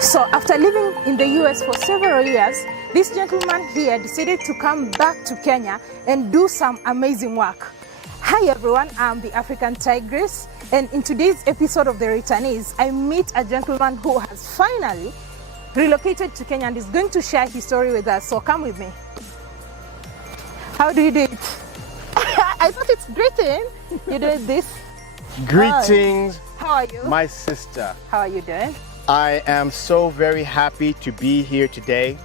So after living in the US for several years, this gentleman here decided to come back to Kenya and do some amazing work. Hi everyone, I'm the African Tigress, and in today's episode of The Returnees, I meet a gentleman who has finally relocated to Kenya and is going to share his story with us. So come with me. How do you do it? I thought it's greeting. You did this. Greetings. How are you? My sister. How are you doing? I am so very happy to be here today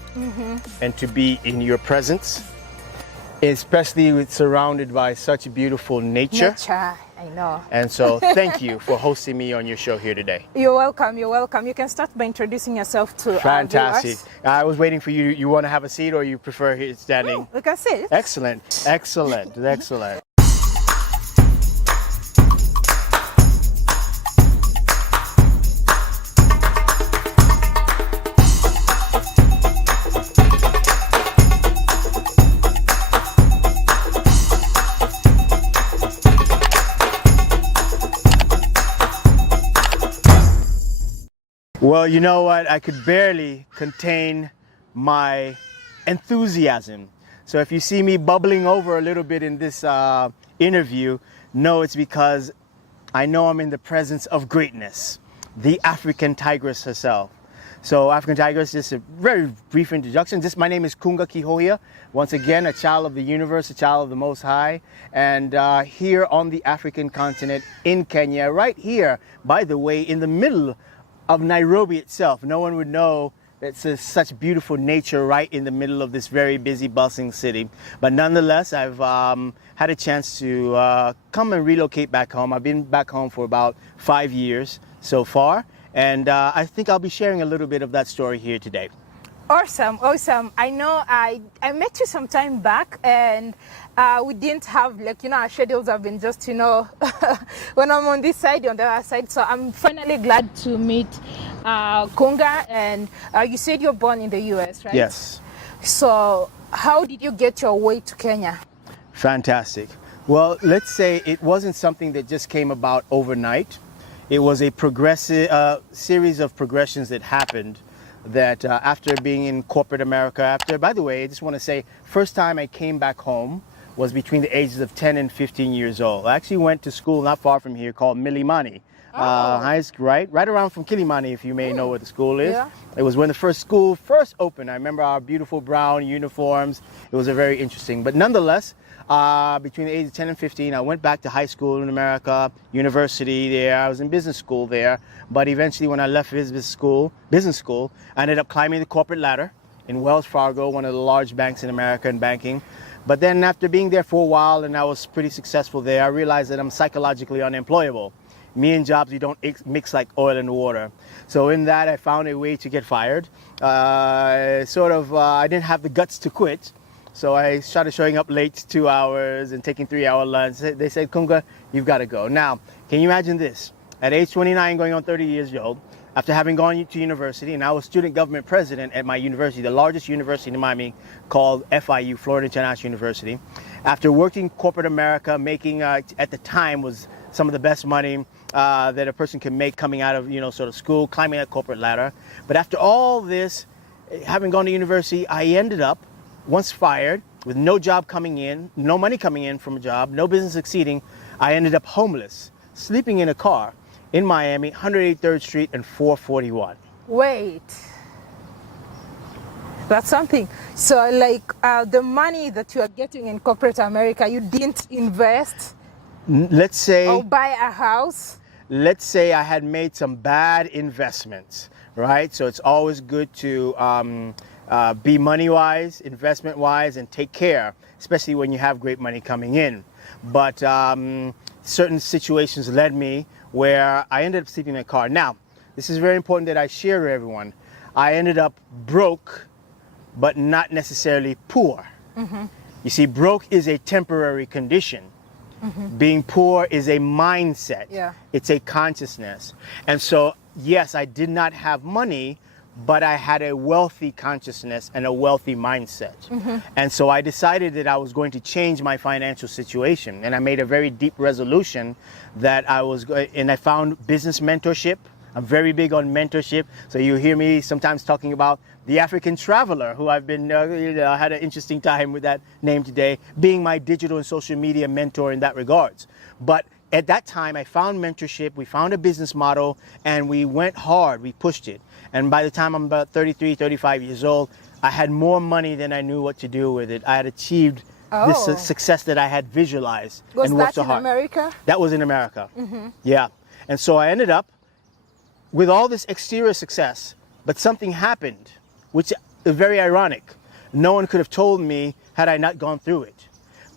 and to be in your presence, especially surrounded by such beautiful nature. I know. And so thank you for hosting me on your show here today. You're welcome. You're welcome. You can start by introducing yourself to Fantastic. Viewers. I was waiting for you. You want to have a seat or you prefer standing? Oh, we can sit. Excellent. Excellent. Excellent. Well, you know what? I could barely contain my enthusiasm. So if you see me bubbling over a little bit in this interview, know it's because I know I'm in the presence of greatness, the African Tigress herself. So African Tigress, just a very brief introduction. My name is Kunga Kihoia. Once again, a child of the universe, a child of the Most High. And here on the African continent in Kenya, right here, by the way, in the middle of Nairobi itself. No one would know that it's such beautiful nature right in the middle of this very busy, bustling city. But nonetheless, I've had a chance to come and relocate back home. I've been back home for about 5 years so far. And I think I'll be sharing a little bit of that story here today. Awesome, awesome. I know I met you some time back and we didn't have our schedules have been just, when I'm on this side, on the other side. So I'm finally glad to meet Kunga, and you said you're born in the US, right? Yes. So how did you get your way to Kenya? Fantastic. Well, let's say it wasn't something that just came about overnight. It was a progressive series of progressions that happened that after being in corporate America, by the way, I just want to say, first time I came back home was between the ages of 10 and 15 years old. I actually went to school not far from here called Milimani. High school, right around from Kilimani, if you may know what the school is. Yeah. It was when the school first opened. I remember our beautiful brown uniforms. It was a very interesting, but nonetheless, between the ages of 10 and 15, I went back to high school in America, university there. I was in business school there. But eventually when I left business school, I ended up climbing the corporate ladder in Wells Fargo, one of the large banks in America in banking. But then after being there for a while and I was pretty successful there, I realized that I'm psychologically unemployable. Me and jobs, you don't mix like oil and water. So in that, I found a way to get fired. I didn't have the guts to quit. So I started showing up late 2 hours and taking 3-hour lunch. They said, Kunga, you've got to go. Now, can you imagine this? At age 29, going on 30 years old, after having gone to university, and I was student government president at my university, the largest university in Miami, called FIU, Florida International University. After working corporate America, making, at the time, was some of the best money that a person can make coming out of, school, climbing that corporate ladder. But after all this, having gone to university, I ended up, once fired, with no job coming in, no money coming in from a job, no business succeeding, I ended up homeless, sleeping in a car in Miami, 183rd Street and 441. Wait. That's something. So the money that you are getting in corporate America, you didn't invest? Let's say... Or buy a house? Let's say I had made some bad investments, right? So it's always good to be money-wise, investment-wise, and take care, especially when you have great money coming in. But certain situations led me where I ended up sleeping in a car. Now, this is very important that I share with everyone. I ended up broke, but not necessarily poor. You see, broke is a temporary condition. Being poor is a mindset. Yeah. It's a consciousness. And so, yes, I did not have money, but I had a wealthy consciousness and a wealthy mindset. And so I decided that I was going to change my financial situation. And I made a very deep resolution that I found business mentorship I'm very big on mentorship. So you hear me sometimes talking about the African traveler, who I've been, I had an interesting time with that name today, being my digital and social media mentor in that regards. But at that time, I found mentorship, we found a business model, and we went hard, we pushed it. And by the time I'm about 33, 35 years old, I had more money than I knew what to do with it. I had achieved this success that I had visualized and worked so hard. Was that in America? That was in America. Yeah. And so I ended up with all this exterior success, but something happened, which is very ironic. No one could have told me had I not gone through it.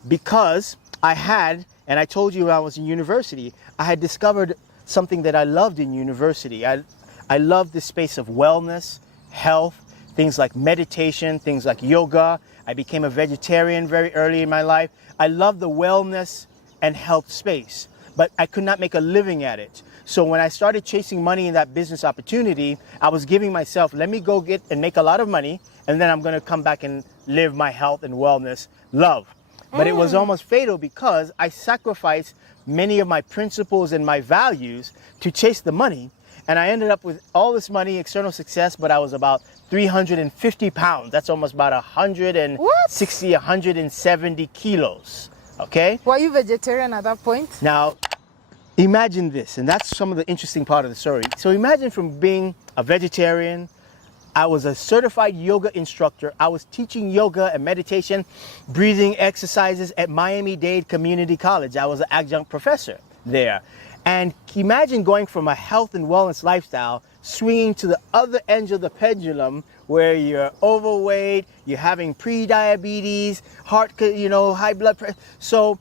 Because I had, and I told you when I was in university, I had discovered something that I loved in university. I loved the space of wellness, health, things like meditation, things like yoga. I became a vegetarian very early in my life. I loved the wellness and health space, but I could not make a living at it. So when I started chasing money in that business opportunity, I was giving myself, let me go get and make a lot of money, and then I'm going to come back and live my health and wellness love. But it was almost fatal because I sacrificed many of my principles and my values to chase the money. And I ended up with all this money, external success, but I was about 350 pounds. That's almost about 160, 170 kilos. Okay? Were you vegetarian at that point? Now, imagine this, and that's some of the interesting part of the story. So imagine from being a vegetarian, I was a certified yoga instructor. I was teaching yoga and meditation, breathing exercises at Miami-Dade Community College. I was an adjunct professor there. And imagine going from a health and wellness lifestyle, swinging to the other end of the pendulum where you're overweight, you're having pre-diabetes, heart, high blood pressure. So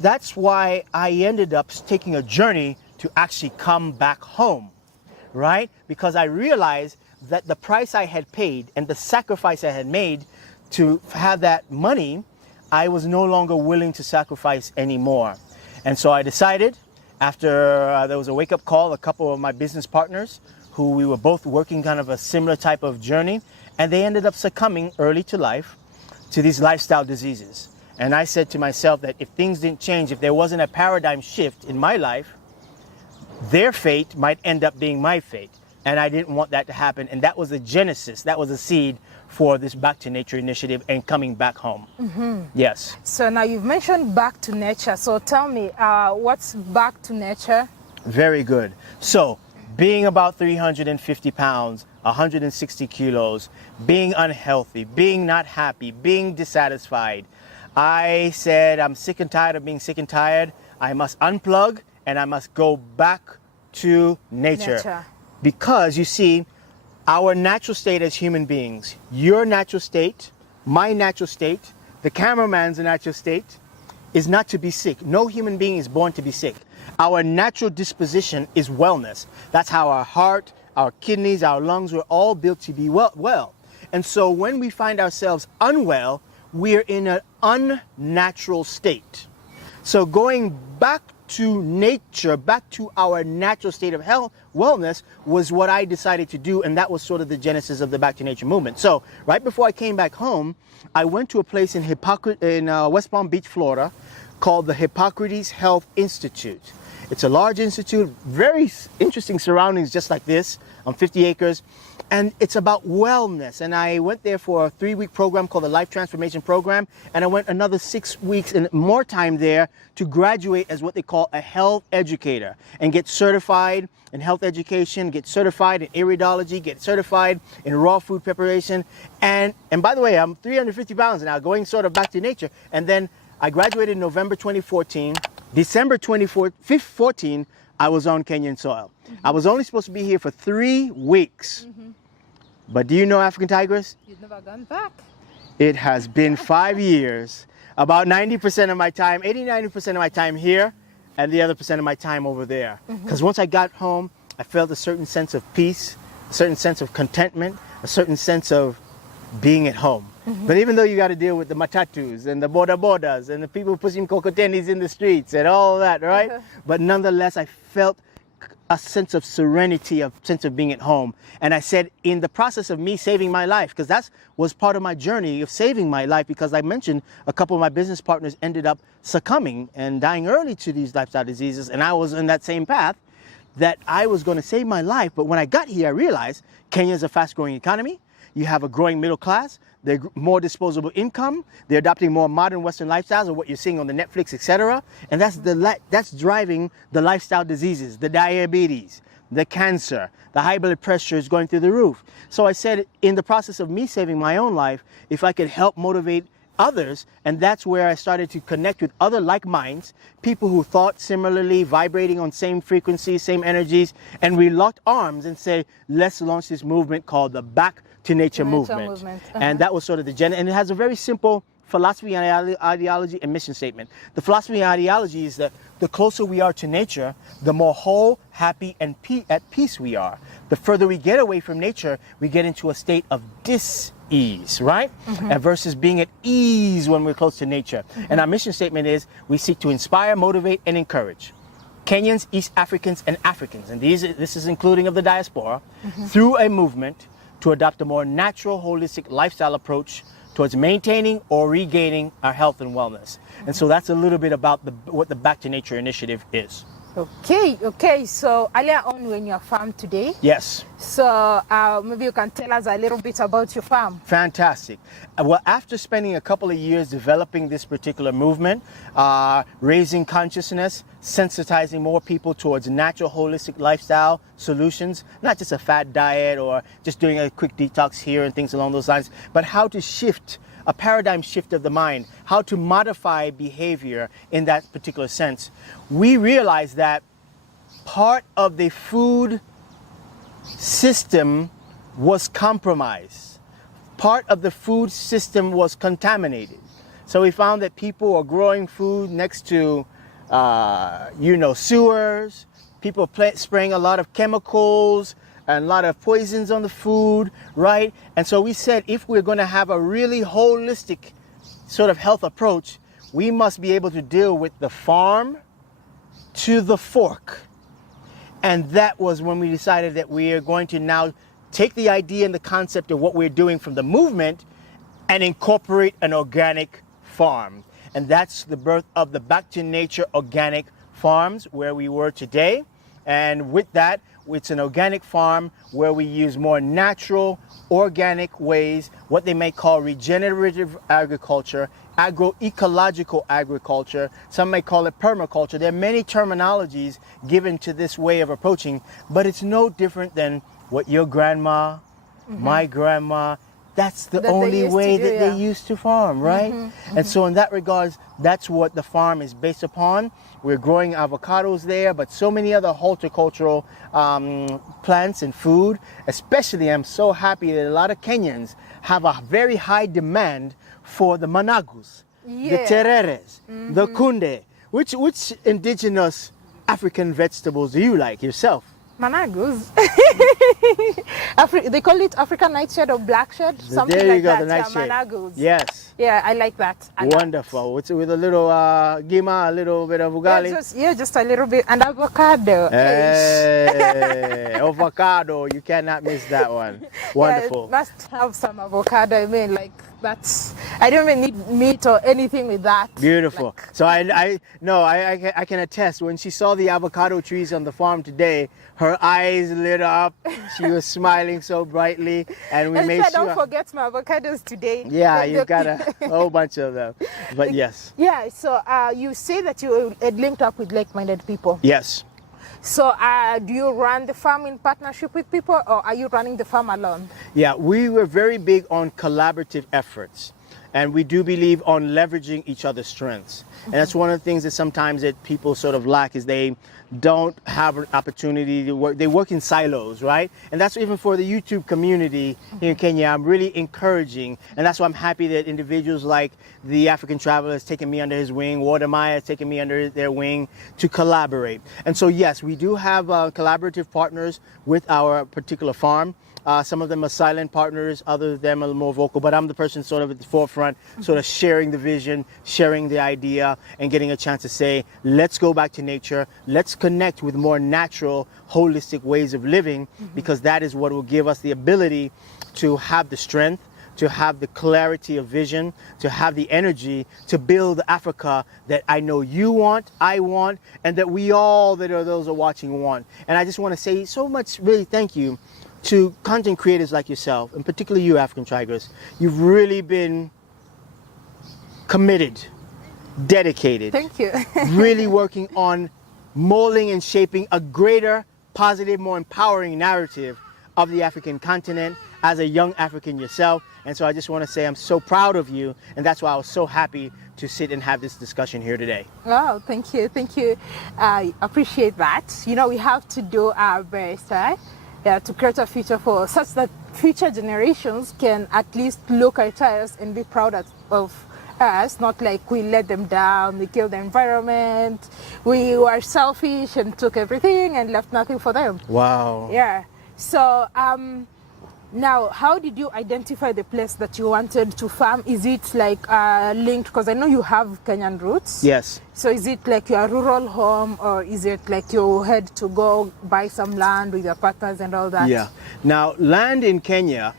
that's why I ended up taking a journey to actually come back home, right? Because I realized that the price I had paid and the sacrifice I had made to have that money, I was no longer willing to sacrifice anymore. And so I decided, after there was a wake-up call, a couple of my business partners who we were both working kind of a similar type of journey, and they ended up succumbing early to life to these lifestyle diseases. And I said to myself that if things didn't change, if there wasn't a paradigm shift in my life, their fate might end up being my fate. And I didn't want that to happen. And that was the genesis, that was the seed for this Back to Nature initiative and coming back home. Yes. So now you've mentioned Back to Nature. So tell me, what's Back to Nature? Very good. So being about 350 pounds, 160 kilos, being unhealthy, being not happy, being dissatisfied, I said, I'm sick and tired of being sick and tired. I must unplug and I must go back to nature. Because you see, our natural state as human beings, your natural state, my natural state, the cameraman's natural state, is not to be sick. No human being is born to be sick. Our natural disposition is wellness. That's how our heart, our kidneys, our lungs were all built to be well. And so when we find ourselves unwell, we're in an unnatural state. So going back to nature, back to our natural state of health, wellness, was what I decided to do, and that was sort of the genesis of the Back to Nature movement. So right before I came back home, I went to a place in West Palm Beach, Florida, called the Hippocrates Health Institute. It's a large institute, very interesting surroundings just like this, on 50 acres. And it's about wellness. And I went there for a 3-week program called the Life Transformation Program. And I went another 6 weeks and more time there to graduate as what they call a health educator and get certified in health education, get certified in iridology, get certified in raw food preparation. And by the way, I'm 350 pounds now, going sort of back to nature. And then I graduated in November 2014. December 2014, I was on Kenyan soil. I was only supposed to be here for 3 weeks. But do you know, African Tigress? You've never gone back. It has been 5 years. About 90% of my time, 80-90% of my time here, and the other percent of my time over there. Because once I got home, I felt a certain sense of peace, a certain sense of contentment, a certain sense of being at home. But even though you got to deal with the matatus and the bodas and the people pushing cocotenis in the streets and all that, right? But nonetheless, I felt a sense of serenity, a sense of being at home. And I said, in the process of me saving my life, because that was part of my journey of saving my life, because I mentioned a couple of my business partners ended up succumbing and dying early to these lifestyle diseases, and I was in that same path. that I was going to save my life. But when I got here, I realized Kenya is a fast-growing economy. You have a growing middle class. They're more disposable income. They're adopting more modern Western lifestyles of what you're seeing on the Netflix, etc. And that's driving the lifestyle diseases, the diabetes, the cancer, the high blood pressure is going through the roof. So I said, in the process of me saving my own life, if I could help motivate others, and that's where I started to connect with other like minds, people who thought similarly, vibrating on same frequencies, same energies, and we locked arms and said, let's launch this movement called the Back to Nature movement. And that was sort of the agenda, and it has a very simple philosophy and ideology and mission statement. The philosophy and ideology is that the closer we are to nature, the more whole, happy, and at peace we are. The further we get away from nature, we get into a state of dis-ease, right? And versus being at ease when we're close to nature. And our mission statement is, we seek to inspire, motivate, and encourage Kenyans, East Africans, and Africans, and this is including of the diaspora, through a movement to adopt a more natural, holistic lifestyle approach towards maintaining or regaining our health and wellness. And so that's a little bit about what the Back to Nature initiative is. Okay. So earlier on when you farmed today. Yes. So maybe you can tell us a little bit about your farm. Fantastic. Well, after spending a couple of years developing this particular movement, raising consciousness, sensitizing more people towards natural, holistic lifestyle solutions, not just a fat diet or just doing a quick detox here and things along those lines, but how to shift a paradigm shift of the mind, how to modify behavior in that particular sense. We realized that part of the food system was compromised. Part of the food system was contaminated. So we found that people are growing food next to, sewers. People spraying a lot of chemicals and a lot of poisons on the food, right? And so we said, if we're going to have a really holistic sort of health approach, we must be able to deal with the farm to the fork. And that was when we decided that we are going to now take the idea and the concept of what we're doing from the movement and incorporate an organic farm. And that's the birth of the Back to Nature organic farms where we were today. And with that, it's an organic farm where we use more natural, organic ways, what they may call regenerative agriculture, agroecological agriculture. Some may call it permaculture. There are many terminologies given to this way of approaching, but it's no different than what your grandma, my grandma, that's the only way that they used to farm, right? And so in that regards, that's what the farm is based upon. We're growing avocados there, but so many other horticultural plants and food. Especially, I'm so happy that a lot of Kenyans have a very high demand for the managus, the tereres, the kunde. Which indigenous African vegetables do you like yourself? Managus. They call it African nightshade or blackshade, something there you like go, that. the nightshade. Managus. Yes. Yeah, I like that. Wonderful. With a little gima, a little bit of ugali. Just a little bit, and avocado. Hey, avocado. You cannot miss that one. Wonderful. Yeah, must have some avocado. I mean, like that's. I don't even need meat or anything with that. Beautiful. Like, So I can attest. When she saw the avocado trees on the farm today, her eyes lit up. She was smiling so brightly, and we made sure. Don't forget my avocados today. Yeah, you got a whole bunch of them. But yes. Yeah. So you say that you had linked up with like-minded people. Yes. So do you run the farm in partnership with people, or are you running the farm alone? Yeah, we were very big on collaborative efforts. And we do believe on leveraging each other's strengths. And that's one of the things that sometimes that people sort of lack is they don't have an opportunity to work. They work in silos, right? And that's even for the YouTube community here in Kenya. I'm really encouraging. And that's why I'm happy that individuals like the African Traveler has taken me under his wing. Watermaya has taken me under their wing to collaborate. And so, yes, we do have collaborative partners with our particular farm. Some of them are silent partners, others of them are more vocal, but I'm the person sort of at the forefront, sort of sharing the vision, sharing the idea, and getting a chance to say, let's go back to nature, let's connect with more natural, holistic ways of living, because that is what will give us the ability to have the strength, to have the clarity of vision, to have the energy to build Africa that I know you want, I want, and that we all that are those are watching want. And I just want to say so much, really thank you to content creators like yourself, and particularly you, African Tigress. You've really been committed, dedicated. Thank you. Really working on molding and shaping a greater, positive, more empowering narrative of the African continent as a young African yourself. And so I just want to say I'm so proud of you, and that's why I was so happy to sit and have this discussion here today. Oh, thank you. Thank you. I appreciate that. You know, we have to do our best, right? Yeah, to create a future for such that future generations can at least look at us and be proud of us, not like we let them down, we killed the environment, we were selfish and took everything and left nothing for them. Wow. Yeah. So now, how did you identify the place that you wanted to farm? Is it like linked, because I know you have Kenyan roots? Yes. So is it like your rural home, or is it like you had to go buy some land with your partners and all that? Yeah. Now, land in Kenya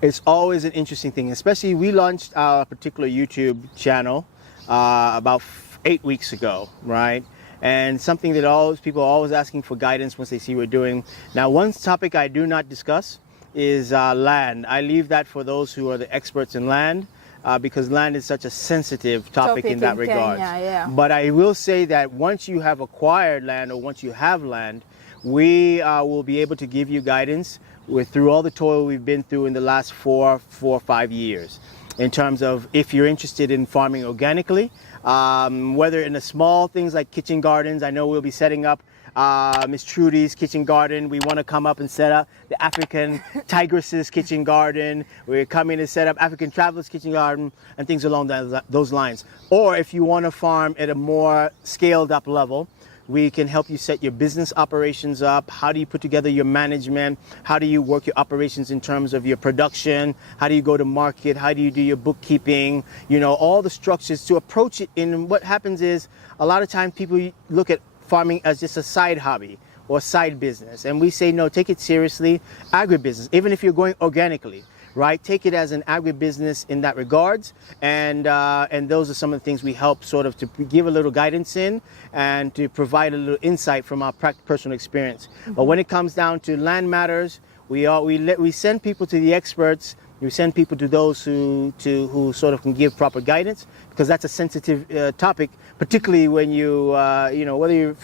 is always an interesting thing, especially we launched our particular YouTube channel about 8 weeks ago, right? And something that people are always asking for guidance once they see what we're doing. Now, one topic I do not discuss is land. I leave that for those who are the experts in land, because land is such a sensitive topic in that regard. Yeah. But I will say that once you have acquired land, or once you have land, we will be able to give you guidance through all the toil we've been through in the last 4 or 5 years, in terms of if you're interested in farming organically, whether in the small things like kitchen gardens. I know we'll be setting up Miss Trudy's kitchen garden. We want to come up and set up the African Tigress's kitchen garden. We're coming to set up African Traveler's kitchen garden and things along those lines. Or if you want to farm at a more scaled up level, we can help you set your business operations up. How do you put together your management? How do you work your operations in terms of your production? How do you go to market? How do you do your bookkeeping? You know, all the structures to approach it. And what happens is a lot of times people look at farming as just a side hobby or side business. And we say, no, take it seriously, agribusiness, even if you're going organically. Right, take it as an agribusiness in that regards, and those are some of the things we help sort of to give a little guidance in, and to provide a little insight from our personal experience. Mm-hmm. But when it comes down to land matters, we send people to the experts. We send people to those who sort of can give proper guidance, because that's a sensitive topic, particularly when whether you're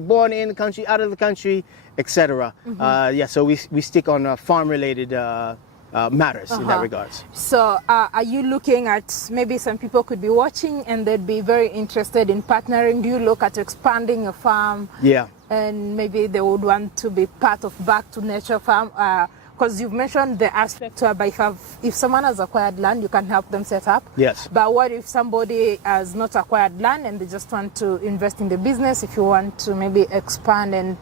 born in the country, out of the country, etc. Mm-hmm. So we stick on farm-related matters in that regards. So are you looking at, maybe some people could be watching and they'd be very interested in partnering? Do you look at expanding a farm? Yeah. And maybe they would want to be part of Back to Nature Farm? Because you've mentioned the aspect whereby if someone has acquired land, you can help them set up. Yes. But what if somebody has not acquired land and they just want to invest in the business? If you want to maybe expand and...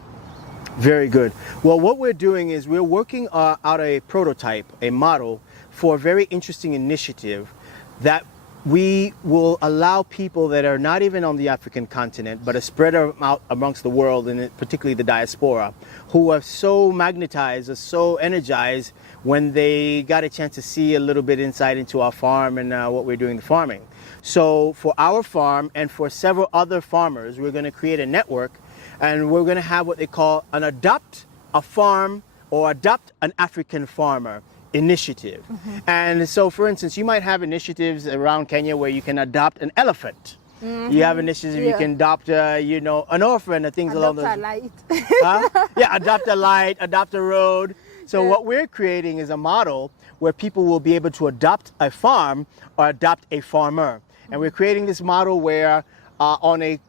Very good. Well, what we're doing is we're working out a prototype, a model for a very interesting initiative that we will allow people that are not even on the African continent, but are spread out amongst the world, and particularly the diaspora, who are so magnetized or so energized when they got a chance to see a little bit insight into our farm and what we're doing the farming. So for our farm and for several other farmers, we're going to create a network. And we're going to have what they call an Adopt a Farm or Adopt an African Farmer initiative. Mm-hmm. And so, for instance, you might have initiatives around Kenya where you can adopt an elephant. Mm-hmm. You have initiatives you can adopt, an orphan and things along those lines. Yeah, adopt a light, adopt a road. So what we're creating is a model where people will be able to adopt a farm or adopt a farmer. Mm-hmm. And we're creating this model where on a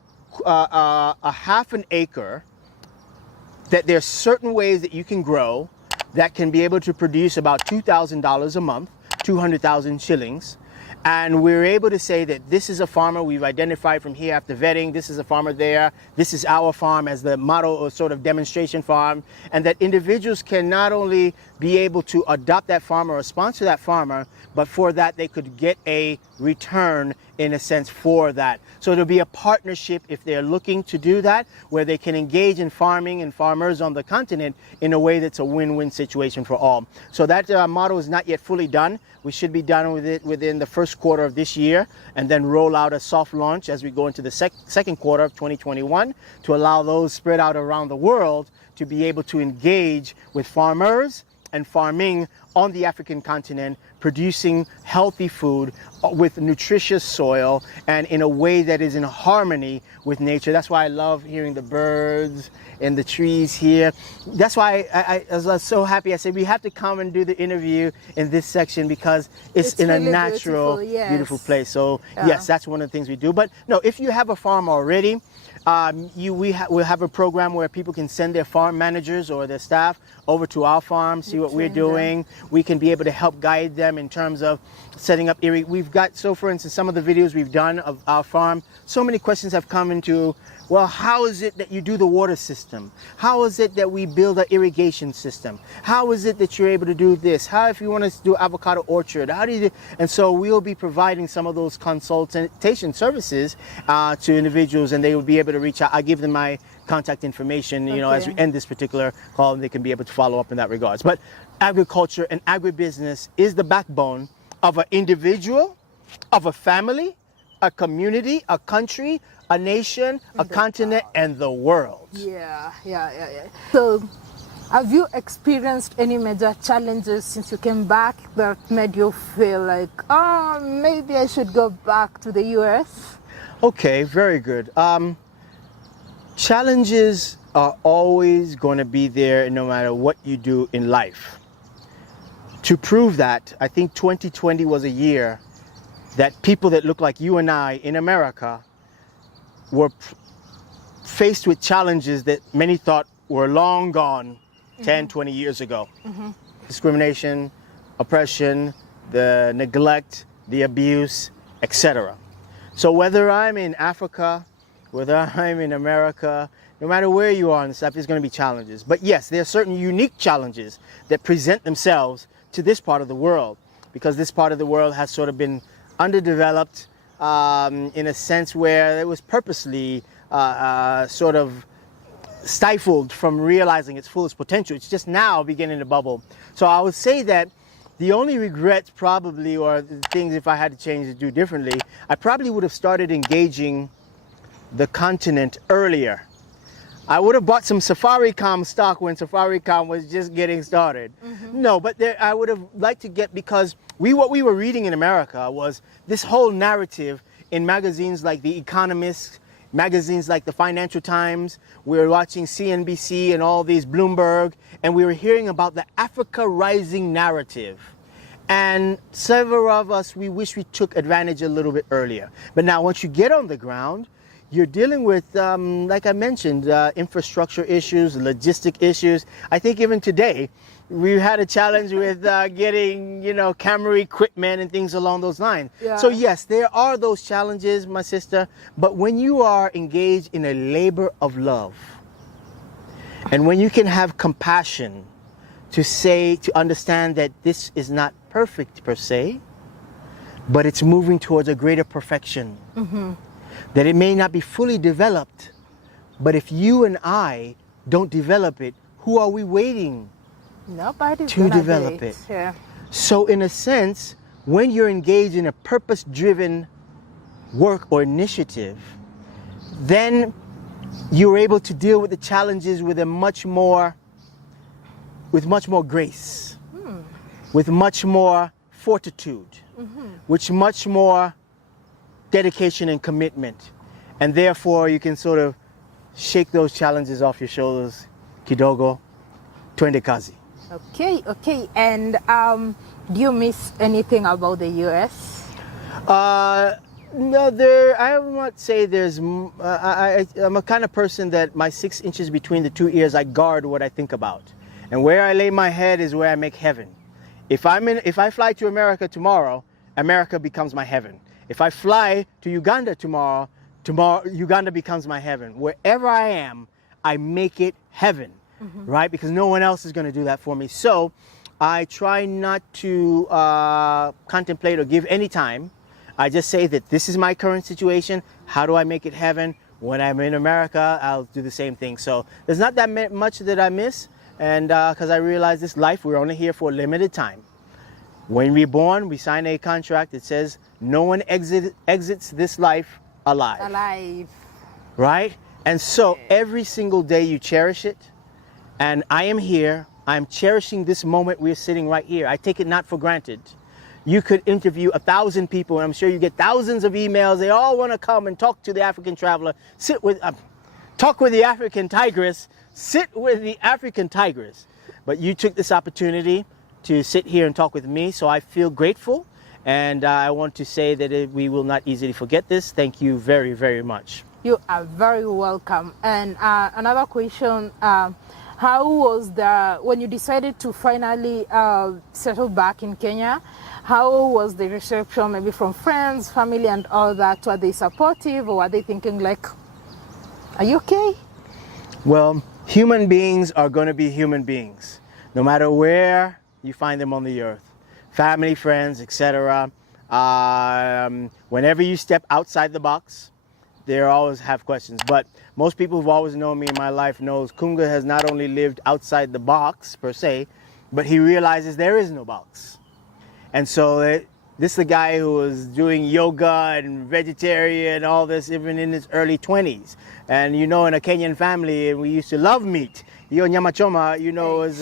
half an acre, that there's certain ways that you can grow that can be able to produce about $2,000 a month, 200,000 shillings. And we're able to say that this is a farmer we've identified from here after vetting, this is a farmer there, this is our farm as the model or sort of demonstration farm, and that individuals can not only be able to adopt that farmer or sponsor that farmer, but for that they could get a return in a sense for that. So it'll be a partnership if they're looking to do that, where they can engage in farming and farmers on the continent in a way that's a win-win situation for all. So that model is not yet fully done. We should be done with it within the first quarter of this year, and then roll out a soft launch as we go into the second quarter of 2021 to allow those spread out around the world to be able to engage with farmers and farming on the African continent, producing healthy food with nutritious soil and in a way that is in harmony with nature. That's why I love hearing the birds and the trees here. That's why I was so happy. I said we have to come and do the interview in this section because it's in really a natural, beautiful, yes. beautiful place. So yes, that's one of the things we do. But no, if you have a farm already, we'll have a program where people can send their farm managers or their staff over to our farm, see what we're doing. We can be able to help guide them in terms of setting up we've got, so for instance, some of the videos we've done of our farm, so many questions have come into, well, how is it that you do the water system? How is it that we build an irrigation system? How is it that you're able to do this? How, if you want to do avocado orchard, how do you do? And so we'll be providing some of those consultation services to individuals, and they will be able to reach out. I give them my contact information, you know, as we end this particular call, and they can be able to follow up in that regards. But agriculture and agribusiness is the backbone of an individual, of a family, a community, a country, a nation, a continent, and the world. Yeah. So, have you experienced any major challenges since you came back that made you feel like, oh, maybe I should go back to the US? Okay, very good. Challenges are always going to be there no matter what you do in life. To prove that, I think 2020 was a year that people that look like you and I in America were faced with challenges that many thought were long gone 10, 20 years ago. Discrimination, oppression, the neglect, the abuse, etc. So whether I'm in Africa, whether I'm in America, no matter where you are in stuff, there's going to be challenges. But yes, there are certain unique challenges that present themselves to this part of the world, because this part of the world has sort of been underdeveloped in a sense where it was purposely sort of stifled from realizing its fullest potential. It's just now beginning to bubble. So I would say that the only regrets probably, or the things if I had to change to do differently, I probably would have started engaging the continent earlier. I would have bought some Safaricom stock when Safaricom was just getting started. No, but I would have liked to get, because what we were reading in America was this whole narrative in magazines like The Economist, magazines like the Financial Times. We were watching CNBC and all these Bloomberg, and we were hearing about the Africa Rising narrative. And several of us, we wish we took advantage a little bit earlier. But now once you get on the ground, you're dealing with, like I mentioned, infrastructure issues, logistic issues. I think even today, we had a challenge with getting, camera equipment and things along those lines. Yeah. So yes, there are those challenges, my sister, but when you are engaged in a labor of love, and when you can have compassion to understand that this is not perfect per se, but it's moving towards a greater perfection. That it may not be fully developed, but if you and I don't develop it, who are we waiting Nobody's to develop it? Yeah. So in a sense, when you're engaged in a purpose-driven work or initiative, then you're able to deal with the challenges with much more grace, with much more fortitude, with much more dedication and commitment, and therefore you can sort of shake those challenges off your shoulders. Kidogo, twende kazi. Okay. And do you miss anything about the US? No, I will not say there's. I'm a kind of person that my 6 inches between the 2 ears, I guard what I think about, and where I lay my head is where I make heaven. If I fly to America tomorrow, America becomes my heaven. If I fly to Uganda tomorrow, Uganda becomes my heaven. Wherever I am, I make it heaven, right? Because no one else is going to do that for me. So I try not to contemplate or give any time. I just say that this is my current situation. How do I make it heaven? When I'm in America, I'll do the same thing. So there's not that much that I miss, and because I realize this life, we're only here for a limited time. When we're born, we sign a contract that says no one exits this life alive. Alive. Right? And so every single day you cherish it. And I am here. I'm cherishing this moment we're sitting right here. I take it not for granted. You could interview 1,000 people, and I'm sure you get thousands of emails. They all want to come and talk to the African traveler, talk with the African tigress, sit with the African tigress. But you took this opportunity to sit here and talk with me, so I feel grateful. And I want to say that we will not easily forget this. Thank you very, very much. You are very welcome. And another question, how was when you decided to finally settle back in Kenya, how was the reception maybe from friends, family and all that? Were they supportive, or were they thinking like, are you okay? Well, human beings are going to be human beings, no matter where you find them on the earth. Family, friends, etc. Whenever you step outside the box, they always have questions. But most people who've always known me in my life knows Kunga has not only lived outside the box per se, but he realizes there is no box. And so this is the guy who was doing yoga and vegetarian and all this even in his early 20s. And in a Kenyan family, we used to love meat. Nyama choma, was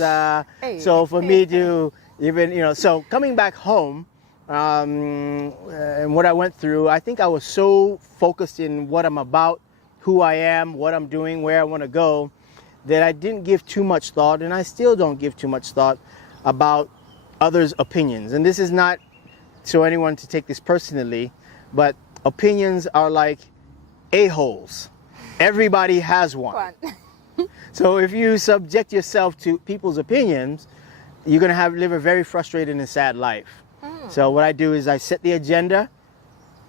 so for me to even, so coming back home, and what I went through, I think I was so focused in what I'm about, who I am, what I'm doing, where I want to go, that I didn't give too much thought, and I still don't give too much thought about others' opinions. And this is not so anyone to take this personally, but opinions are like a-holes. Everybody has one. So if you subject yourself to people's opinions, you're going to live a very frustrated and sad life. So what I do is I set the agenda,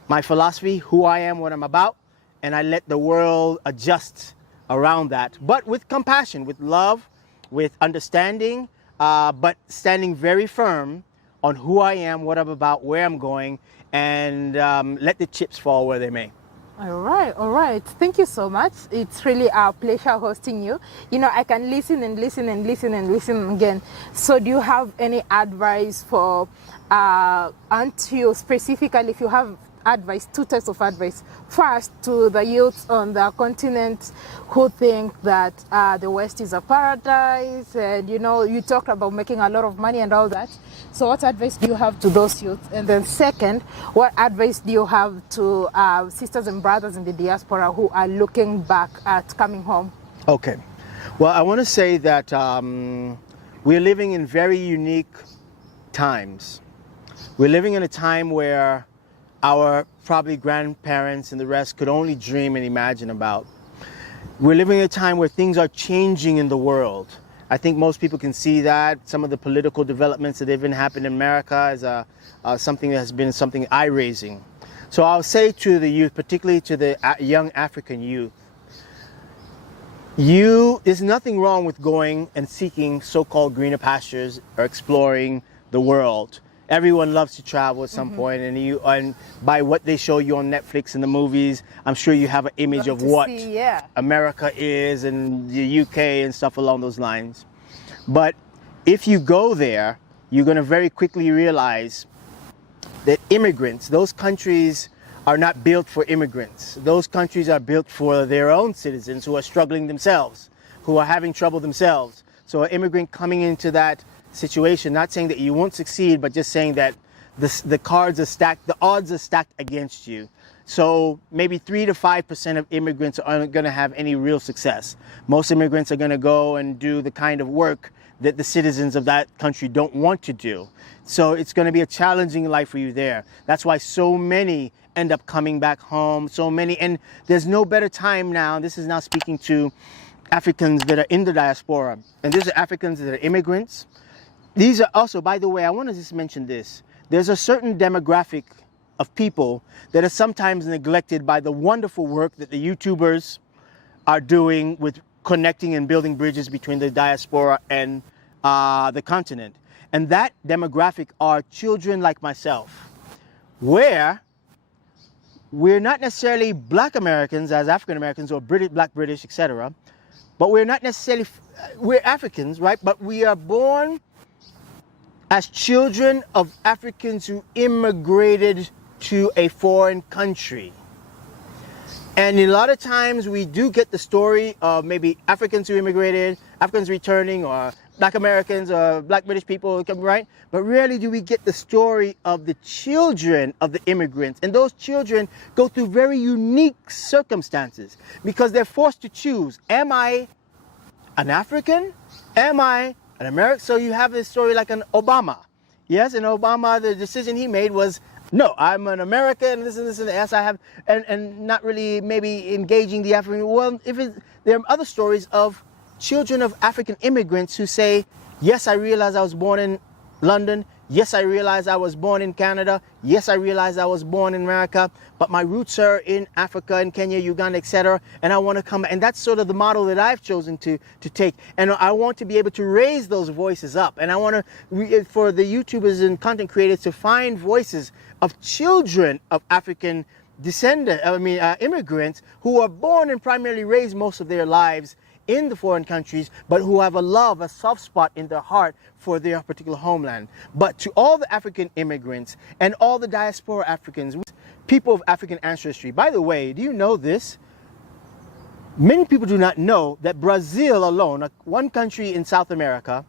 my philosophy, who I am, what I'm about, and I let the world adjust around that. But with compassion, with love, with understanding, but standing very firm on who I am, what I'm about, where I'm going, and let the chips fall where they may. All right. Thank you so much. It's really a pleasure hosting you. I can listen and listen and listen and listen again. So do you have any advice for until specifically, if you have advice, two types of advice. First, to the youth on the continent who think that the West is a paradise, and you talked about making a lot of money and all that. So what advice do you have to those youth? And then second, what advice do you have to sisters and brothers in the diaspora who are looking back at coming home? Okay. Well, I want to say that we're living in very unique times. We're living in a time where our probably grandparents and the rest could only dream and imagine about. We're living in a time where things are changing in the world. I think most people can see that. Some of the political developments that have been happening in America is something that has been something eye-raising. So I'll say to the youth, particularly to the young African youth, there's nothing wrong with going and seeking so-called greener pastures or exploring the world. Everyone loves to travel at some point, and by what they show you on Netflix and the movies, I'm sure you have an image of what America is and the UK and stuff along those lines. But if you go there, you're going to very quickly realize that immigrants, those countries are not built for immigrants. Those countries are built for their own citizens who are struggling themselves, who are having trouble themselves. So an immigrant coming into that situation, not saying that you won't succeed, but just saying that the cards are stacked, the odds are stacked against you. So maybe 3 to 5% of immigrants aren't going to have any real success. Most immigrants are going to go and do the kind of work that the citizens of that country don't want to do. So it's going to be a challenging life for you there. That's why so many end up coming back home, and there's no better time now. This is now speaking to Africans that are in the diaspora, and these are Africans that are immigrants. These are also, by the way, I want to just mention this. There's a certain demographic of people that are sometimes neglected by the wonderful work that the YouTubers are doing with connecting and building bridges between the diaspora and the continent. And that demographic are children like myself, where we're not necessarily black Americans as African Americans or black British, etc. But we're not necessarily, we're Africans, right? But we are born as children of Africans who immigrated to a foreign country. And a lot of times we do get the story of maybe Africans who immigrated, Africans returning, or black Americans or black British people, right? But rarely do we get the story of the children of the immigrants. And those children go through very unique circumstances because they're forced to choose. Am I an African? Am I an American? So you have this story like an Obama. Yes, and Obama, the decision he made was, no, I'm an American, this and this and yes, I have, and not really maybe engaging the African. Well, there are other stories of children of African immigrants who say, yes, I realize I was born in London. Yes, I realize I was born in Canada. Yes, I realize I was born in America, but my roots are in Africa, in Kenya, Uganda, etc. And I want to come, and that's sort of the model that I've chosen to take. And I want to be able to raise those voices up. And I want to, for the YouTubers and content creators to find voices of children of African immigrants who are born and primarily raised most of their lives in the foreign countries, but who have a soft spot in their heart for their particular homeland. But to all the African immigrants and all the diaspora Africans, people of African ancestry, by the way, do you know this? Many people do not know that Brazil alone, one country in South America,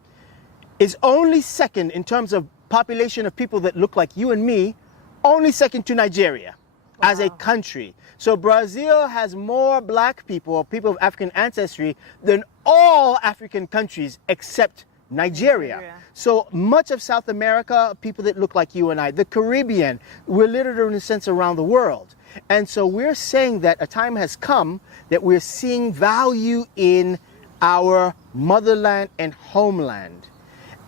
is only second in terms of population of people that look like you and me, only second to Nigeria. Wow. As a country. So Brazil has more black people, or people of African ancestry, than all African countries except Nigeria. So much of South America, people that look like you and I, the Caribbean, we're literally in a sense around the world. And so we're saying that a time has come that we're seeing value in our motherland and homeland.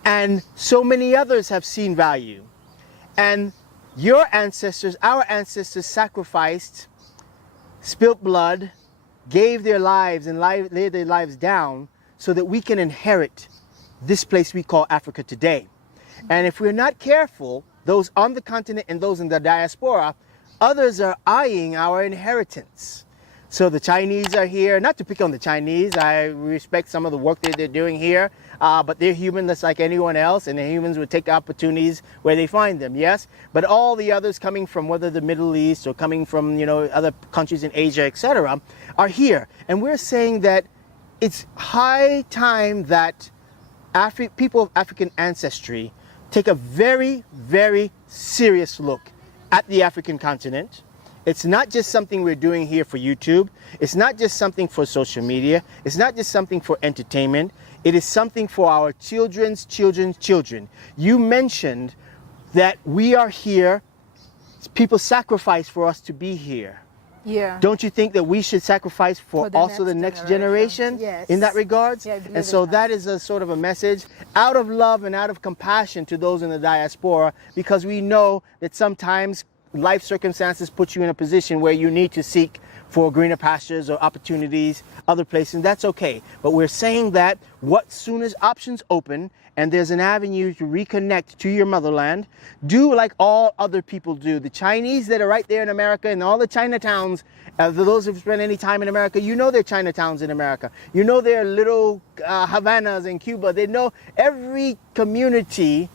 And so many others have seen value. And your ancestors, our ancestors sacrificed, spilt blood, gave their lives and laid their lives down so that we can inherit this place we call Africa today. And if we're not careful, those on the continent and those in the diaspora, others are eyeing our inheritance. So the Chinese are here, not to pick on the Chinese, I respect some of the work that they're doing here, but they're human just like anyone else, and the humans would take opportunities where they find them, yes? But all the others coming from whether the Middle East or coming from, other countries in Asia, etc., are here. And we're saying that it's high time that people of African ancestry take a very, very serious look at the African continent. It's not just something we're doing here for YouTube. It's not just something for social media. It's not just something for entertainment. It is something for our children's children's children. You mentioned that we are here. People sacrifice for us to be here. Yeah. Don't you think that we should sacrifice for also the next generation yes. in that regards? Yeah, and so that is a sort of a message out of love and out of compassion to those in the diaspora, because we know that sometimes life circumstances put you in a position where you need to seek for greener pastures or opportunities, other places, and that's okay. But we're saying that what soon as options open and there's an avenue to reconnect to your motherland, do like all other people do. The Chinese that are right there in America and all the Chinatowns, for those who've spent any time in America, you know there are Chinatowns in America. You know there are little Havanas in Cuba. They know every community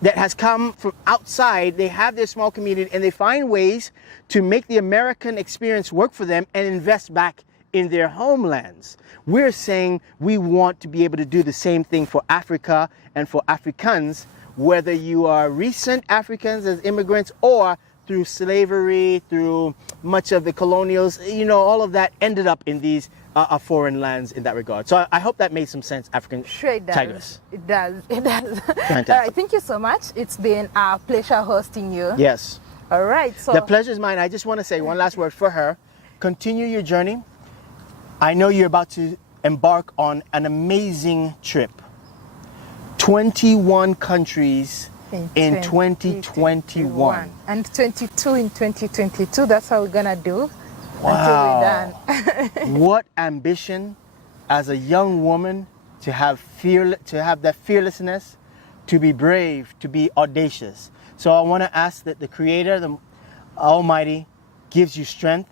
that has come from outside. They have their small community and they find ways to make the American experience work for them and invest back in their homelands. We're saying we want to be able to do the same thing for Africa and for Africans, whether you are recent Africans as immigrants or through slavery, through much of the colonials, all of that ended up in these foreign lands in that regard. So I hope that made some sense, African Tigress. It does. It does. Fantastic. All right, thank you so much. It's been a pleasure hosting you. Yes. All right. So the pleasure is mine. I just want to say one last word for her. Continue your journey. I know you're about to embark on an amazing trip. 21 countries in 2021. And 22 in 2022. That's how we're going to do. Wow. Until we're done. What ambition as a young woman to have that fearlessness. to be brave, to be audacious. So I want to ask that the Creator, the Almighty, gives you strength,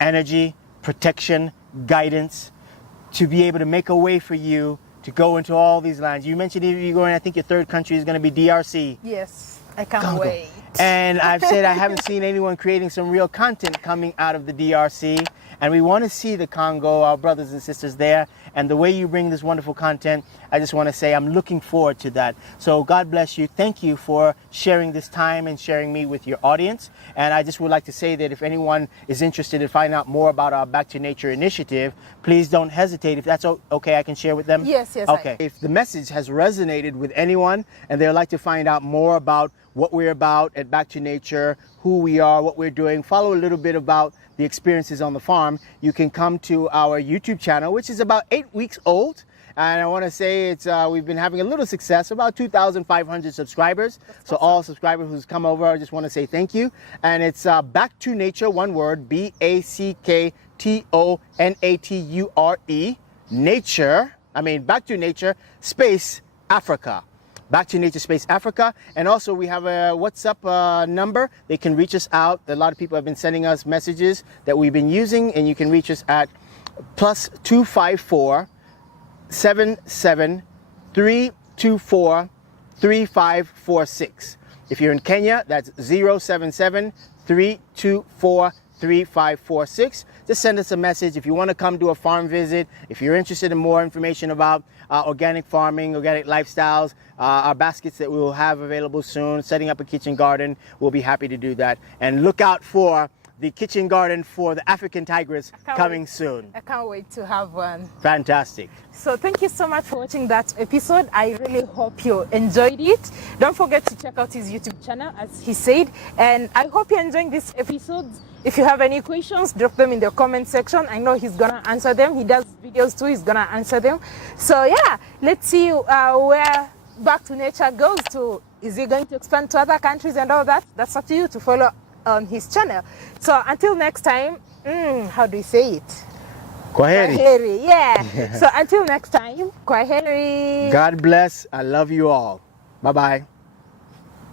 energy, protection, guidance, to be able to make a way for you to go into all these lands. You mentioned you're going, I think your third country is going to be DRC. Yes, I can't Congo. wait. And I've said I haven't seen anyone creating some real content coming out of the DRC. And we want to see the Congo, our brothers and sisters there. And the way you bring this wonderful content, I just want to say I'm looking forward to that. So God bless you. Thank you for sharing this time and sharing me with your audience. And I just would like to say that if anyone is interested in finding out more about our Back to Nature initiative, please don't hesitate. If that's okay, I can share with them? Yes. Okay. If the message has resonated with anyone and they'd like to find out more about what we're about at Back to Nature, who we are, what we're doing, follow a little bit about the experiences on the farm, you can come to our YouTube channel, which is about 8 weeks old. And I want to say we've been having a little success, about 2,500 subscribers. So all subscribers who's come over, I just want to say thank you. And it's Back to Nature, one word, BACKTONATURE, Back to Nature, space, Africa. Back to Nature Space Africa. And also we have a WhatsApp number. They can reach us out. A lot of people have been sending us messages that we've been using, and you can reach us at +254 77 324 3546. If you're in Kenya, that's 077 324 3546. Just send us a message if you want to come do a farm visit. If you're interested in more information about organic farming, organic lifestyles, our baskets that we will have available soon, setting up a kitchen garden, we'll be happy to do that. And look out for the kitchen garden for the African tigress coming soon. I can't wait to have one. Fantastic. So thank you so much for watching that episode. I really hope you enjoyed it. Don't forget to check out his YouTube channel, as he said. And I hope you're enjoying this episode. If you have any questions, drop them in the comment section. I know he's gonna answer them. He does videos too, he's gonna answer them. So yeah, let's see where Back to Nature goes to. Is he going to expand to other countries and all that? That's up to you to follow on his channel. So until next time, how do you say it? Kwaheri. Kwaheri, yeah. So until next time, kwaheri. God bless. I love you all. Bye-bye.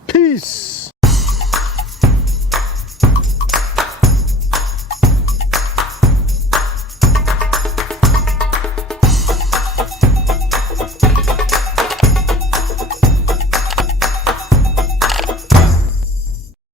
Peace.